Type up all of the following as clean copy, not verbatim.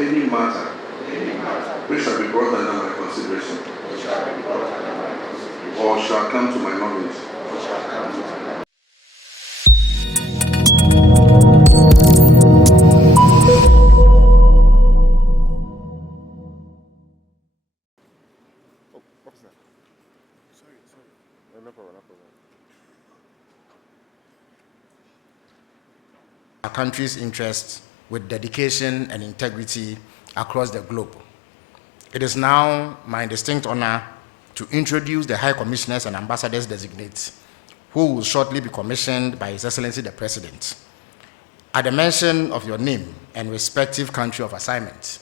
any matter which shall be brought under my consideration or shall come to my knowledge. Our country's interests with dedication and integrity across the globe. It is now my distinct honor to introduce the High Commissioners and Ambassadors Designate, who will shortly be commissioned by His Excellency the President. At the mention of your name and respective country of assignment,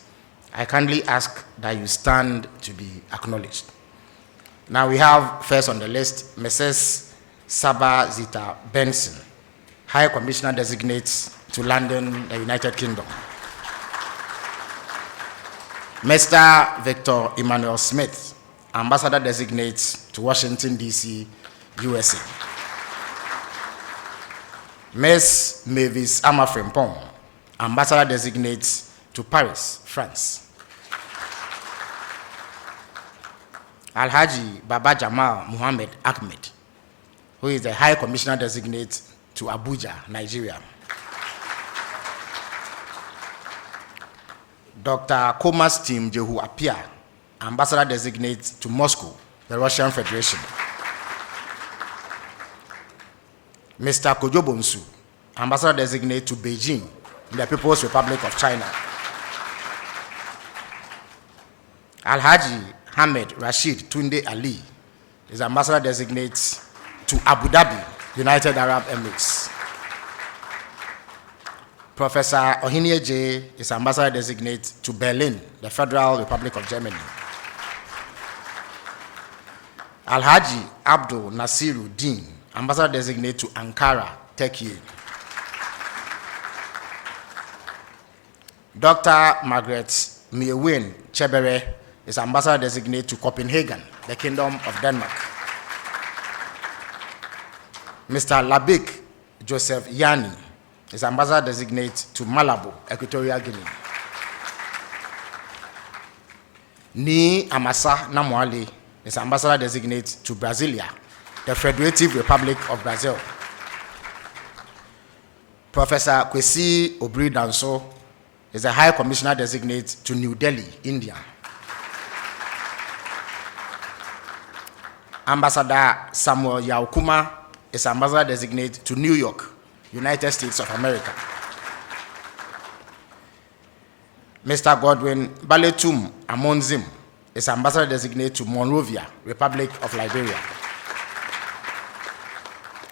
I kindly ask that you stand to be acknowledged. Now we have first on the list, Mrs. Saba Zita Benson, High Commissioner Designate to London, the United Kingdom. Mr. Victor Emmanuel Smith, Ambassador Designate to Washington, D.C., USA. Ms. Mavis Amafrempong, Ambassador Designate to Paris, France. Alhaji Baba Jamal Muhammad Ahmed, who is the High Commissioner Designate to Abuja, Nigeria. Dr. Komas Tim Jehu Apia, Ambassador Designate to Moscow, the Russian Federation. Mr. Kojo Bonsu, Ambassador Designate to Beijing, the People's Republic of China. Alhaji Hamed Rashid Tunde Ali is Ambassador Designate to Abu Dhabi, United Arab Emirates. Professor Ohinie J. is Ambassador Designate to Berlin, the Federal Republic of Germany. Alhaji Abdul Nasiru Din, Ambassador Designate to Ankara, Turkey. Dr. Margaret Miewin Chebere is Ambassador Designate to Copenhagen, the Kingdom of Denmark. Mr. Labik Joseph Yani is Ambassador Designate to Malabo, Equatorial Guinea. Ni Amasa Namwali is Ambassador Designate to Brasilia, the Federative Republic of Brazil. Professor Kwesi Obri Danso is the High Commissioner Designate to New Delhi, India. Ambassador Samuel Yaukuma is Ambassador Designate to New York, United States of America. Mr. Godwin Baletum Amonzim is Ambassador Designate to Monrovia, Republic of Liberia.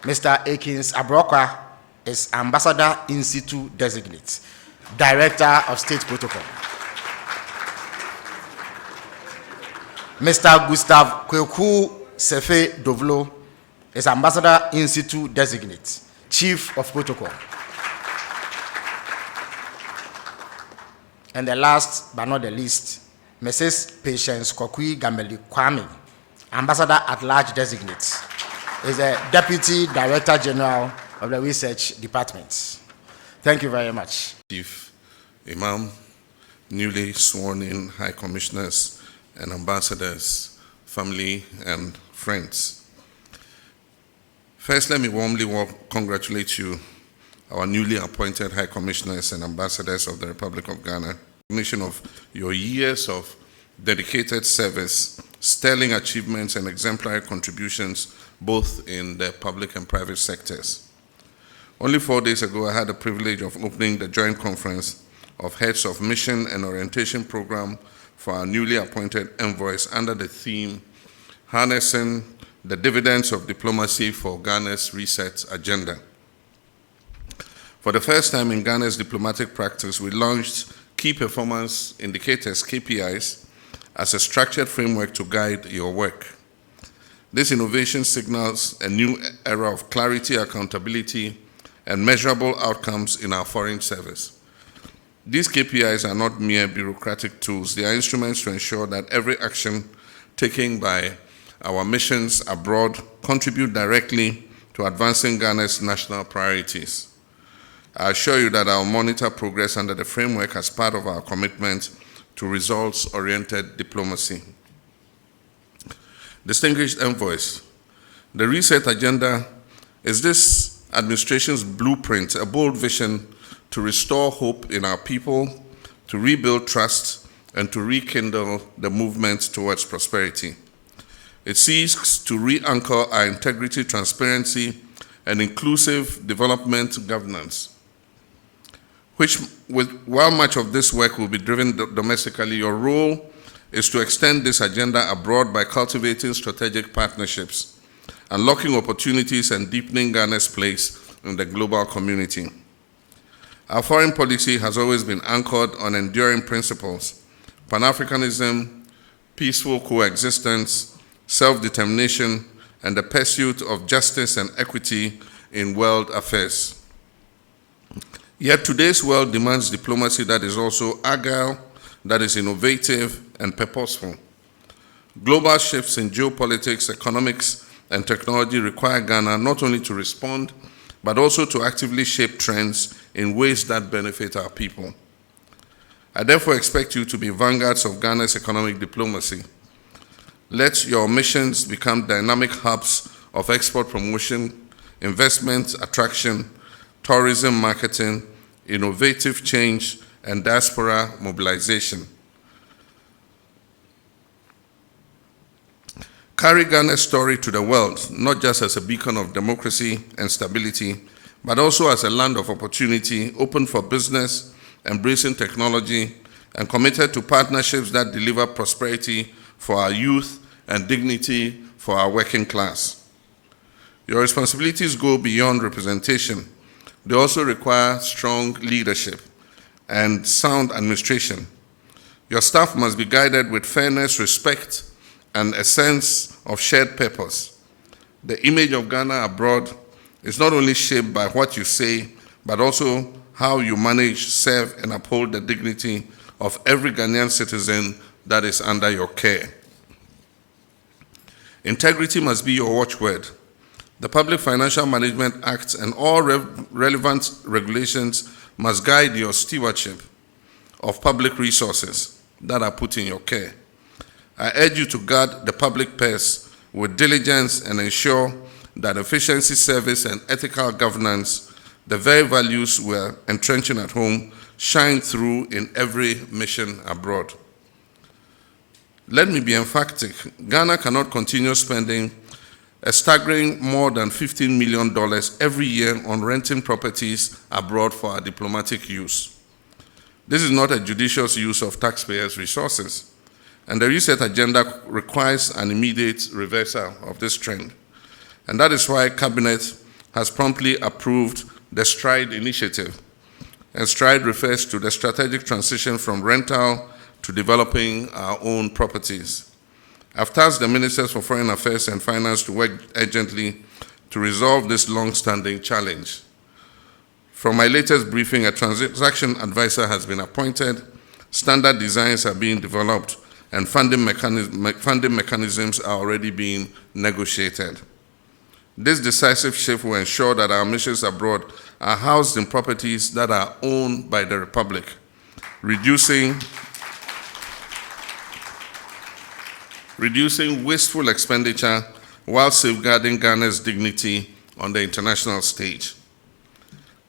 Mr. Akins Abroka is Ambassador in situ Designate, Director of State Protocol. Mr. Gustav Kweku Sefe Dovlo is Ambassador in situ Designate, Chief of Protocol. And the last but not the least, Mrs. Patience Kokui Gameli Kwame, Ambassador at Large Designate, is the Deputy Director General of the Research Department. Thank you very much. Chief Imam, newly sworn in High Commissioners and Ambassadors, family and friends. First, let me warmly congratulate you, our newly appointed High Commissioners and Ambassadors of the Republic of Ghana, recognition of your years of dedicated service, sterling achievements, and exemplary contributions, both in the public and private sectors. Only 4 days ago, I had the privilege of opening the joint conference of heads of mission and orientation program for our newly appointed envoys under the theme, Harnessing the Dividends of Diplomacy for Ghana's Reset Agenda. For the first time in Ghana's diplomatic practice, we launched Key Performance Indicators, KPIs, as a structured framework to guide your work. This innovation signals a new era of clarity, accountability, and measurable outcomes in our foreign service. These KPIs are not mere bureaucratic tools. They are instruments to ensure that every action taken by our missions abroad contribute directly to advancing Ghana's national priorities. I assure you that I'll monitor progress under the framework as part of our commitment to results-oriented diplomacy. Distinguished envoys, the reset agenda is this administration's blueprint, a bold vision to restore hope in our people, to rebuild trust, and to rekindle the movement towards prosperity. It seeks to re-anchor our integrity, transparency, and inclusive development governance, while much of this work will be driven domestically, your role is to extend this agenda abroad by cultivating strategic partnerships, unlocking opportunities, and deepening Ghana's place in the global community. Our foreign policy has always been anchored on enduring principles: Pan-Africanism, peaceful coexistence, self-determination, and the pursuit of justice and equity in world affairs. Yet today's world demands diplomacy that is also agile, that is innovative and purposeful. Global shifts in geopolitics, economics, and technology require Ghana not only to respond, but also to actively shape trends in ways that benefit our people. I therefore expect you to be vanguards of Ghana's economic diplomacy. Let your missions become dynamic hubs of export promotion, investment attraction, tourism marketing, innovative change, and diaspora mobilization. Carry Ghana's story to the world, not just as a beacon of democracy and stability, but also as a land of opportunity, open for business, embracing technology, and committed to partnerships that deliver prosperity for our youth and dignity for our working class. Your responsibilities go beyond representation. They also require strong leadership and sound administration. Your staff must be guided with fairness, respect, and a sense of shared purpose. The image of Ghana abroad is not only shaped by what you say, but also how you manage, serve, and uphold the dignity of every Ghanaian citizen that is under your care. Integrity must be your watchword. The Public Financial Management Act and all relevant regulations must guide your stewardship of public resources that are put in your care. I urge you to guard the public purse with diligence and ensure that efficiency, service, and ethical governance, the very values we're entrenching at home, shine through in every mission abroad. Let me be emphatic. Ghana cannot continue spending a staggering more than $15 million every year on renting properties abroad for our diplomatic use. This is not a judicious use of taxpayers' resources, and the reset agenda requires an immediate reversal of this trend. And that is why Cabinet has promptly approved the STRIDE initiative. And STRIDE refers to the strategic transition from rental to developing our own properties. I've tasked the Ministers for Foreign Affairs and Finance to work urgently to resolve this long-standing challenge. From my latest briefing, a transaction advisor has been appointed, standard designs are being developed, and funding mechanisms are already being negotiated. This decisive shift will ensure that our missions abroad are housed in properties that are owned by the Republic, reducing wasteful expenditure while safeguarding Ghana's dignity on the international stage.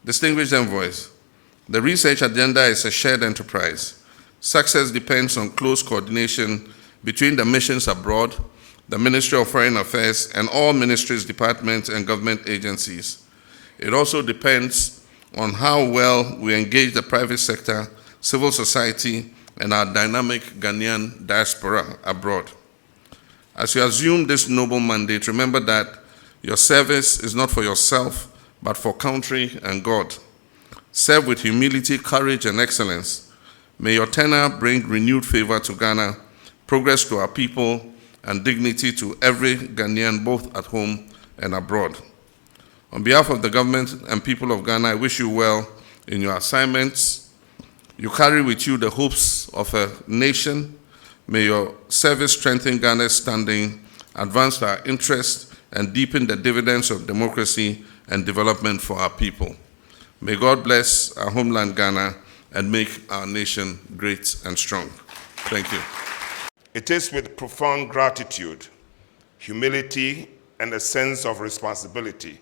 Distinguished envoys, the research agenda is a shared enterprise. Success depends on close coordination between the missions abroad, the Ministry of Foreign Affairs, and all ministries, departments, and government agencies. It also depends on how well we engage the private sector, civil society, and our dynamic Ghanaian diaspora abroad. As you assume this noble mandate, remember that your service is not for yourself, but for country and God. Serve with humility, courage, and excellence. May your tenure bring renewed favor to Ghana, progress to our people, and dignity to every Ghanaian, both at home and abroad. On behalf of the government and people of Ghana, I wish you well in your assignments. You carry with you the hopes of a nation. May your service strengthen Ghana's standing, advance our interests, and deepen the dividends of democracy and development for our people. May God bless our homeland Ghana and make our nation great and strong. Thank you. It is with profound gratitude, humility, and a sense of responsibility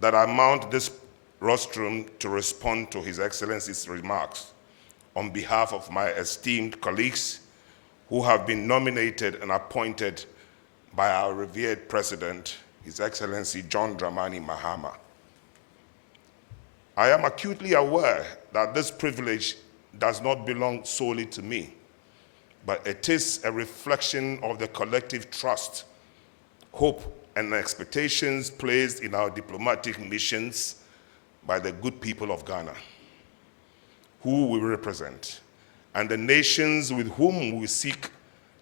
that I mount this rostrum to respond to His Excellency's remarks on behalf of my esteemed colleagues who have been nominated and appointed by our revered President, His Excellency John Dramani Mahama. I am acutely aware that this privilege does not belong solely to me, but it is a reflection of the collective trust, hope, and expectations placed in our diplomatic missions by the good people of Ghana, who we represent, and the nations with whom we seek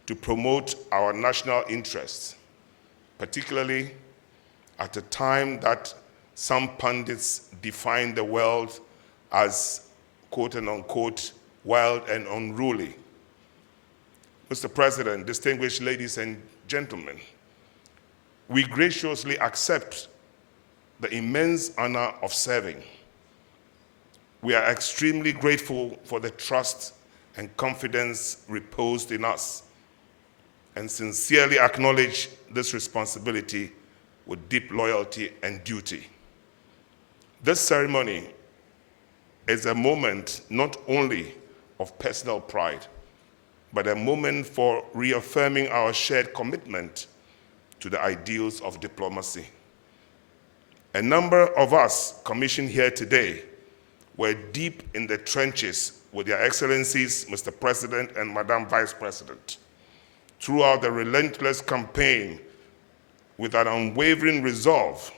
to promote our national interests, particularly at a time that some pundits define the world as quote and unquote wild and unruly. Mr. President, distinguished ladies and gentlemen, we graciously accept the immense honor of serving. We are extremely grateful for the trust and confidence reposed in us, and sincerely acknowledge this responsibility with deep loyalty and duty. This ceremony is a moment not only of personal pride, but a moment for reaffirming our shared commitment to the ideals of diplomacy. A number of us commissioned here today were deep in the trenches with Their Excellencies, Mr. President and Madam Vice President, throughout the relentless campaign with an unwavering resolve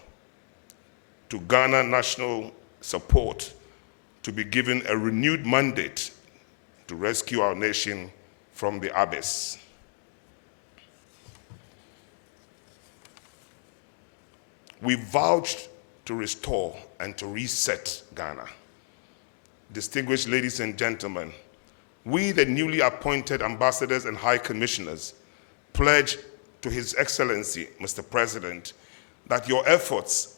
to garner national support to be given a renewed mandate to rescue our nation from the abyss. We vouched to restore and to reset Ghana. Distinguished ladies and gentlemen, we, the newly appointed ambassadors and high commissioners, pledge to His Excellency, Mr. President, that your efforts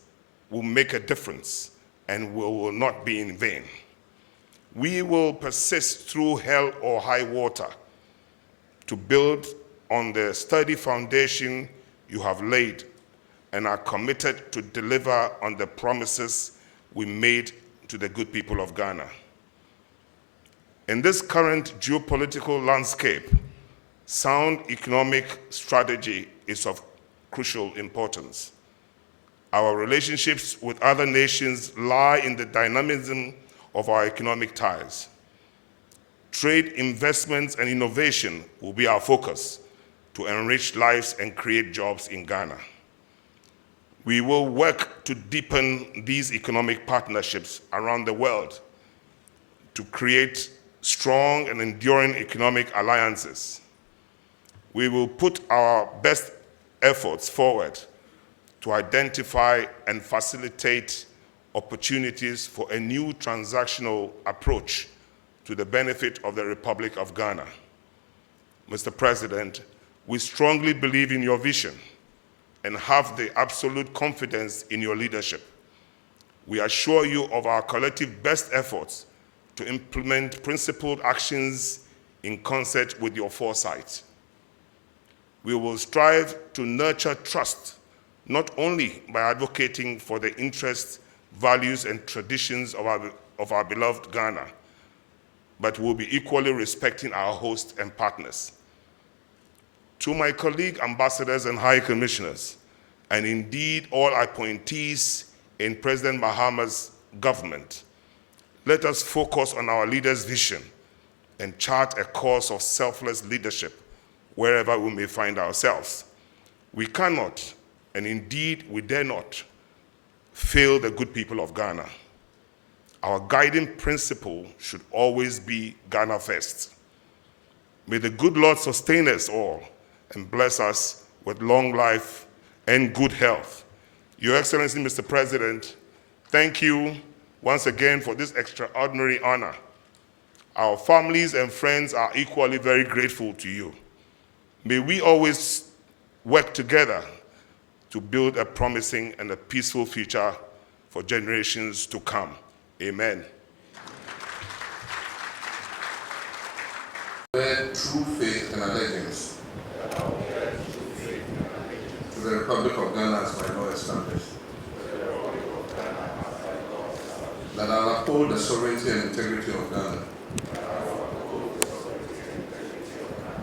will make a difference and will not be in vain. We will persist through hell or high water to build on the sturdy foundation you have laid and are committed to deliver on the promises we made to the good people of Ghana. In this current geopolitical landscape, sound economic strategy is of crucial importance. Our relationships with other nations lie in the dynamism of our economic ties. Trade, investments, and innovation will be our focus to enrich lives and create jobs in Ghana. We will work to deepen these economic partnerships around the world to create strong and enduring economic alliances. We will put our best efforts forward to identify and facilitate opportunities for a new transactional approach to the benefit of the Republic of Ghana. Mr. President, we strongly believe in your vision and have the absolute confidence in your leadership. We assure you of our collective best efforts to implement principled actions in concert with your foresight. We will strive to nurture trust, not only by advocating for the interests, values, and traditions of our beloved Ghana, but will be equally respecting our hosts and partners. To my colleague ambassadors and high commissioners, and indeed all appointees in President Mahama's government, let us focus on our leader's vision and chart a course of selfless leadership wherever we may find ourselves. We cannot, and indeed we dare not, fail the good people of Ghana. Our guiding principle should always be Ghana first. May the good Lord sustain us all and bless us with long life and good health. Your Excellency, Mr. President, thank you once again for this extraordinary honor. Our families and friends are equally very grateful to you. May we always work together to build a promising and a peaceful future for generations to come. Amen. Bear true faith and allegiance to the Republic of Ghana as my law established. That I will uphold the sovereignty and integrity of Ghana.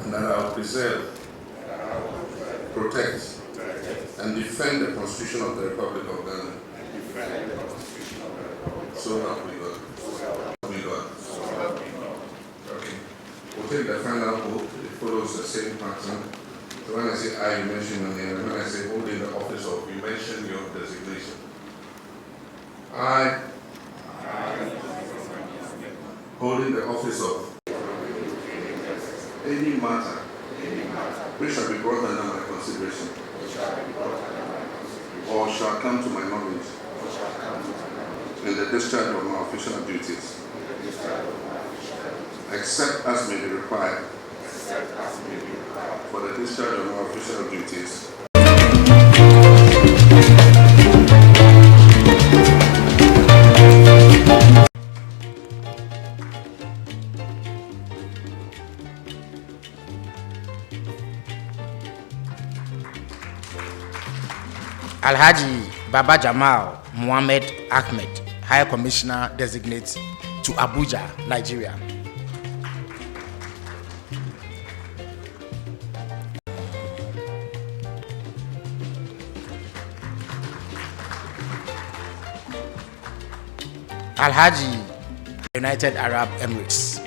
And that I will preserve, protect, and defend the Constitution of the Republic of Ghana. So help me God. So help me God. Okay. We'll take the final vote. It follows the same pattern. So when I say I, you mention my name. And when I say holding the office of, you mention your designation. I, holding the office of any matter which shall be brought under my consideration or shall come to my knowledge in the discharge of my official duties, except as may be required for the discharge of my official duties. Alhaji Baba Jamal Mohammed Ahmed, High Commissioner Designate to Abuja, Nigeria. Alhaji United Arab Emirates.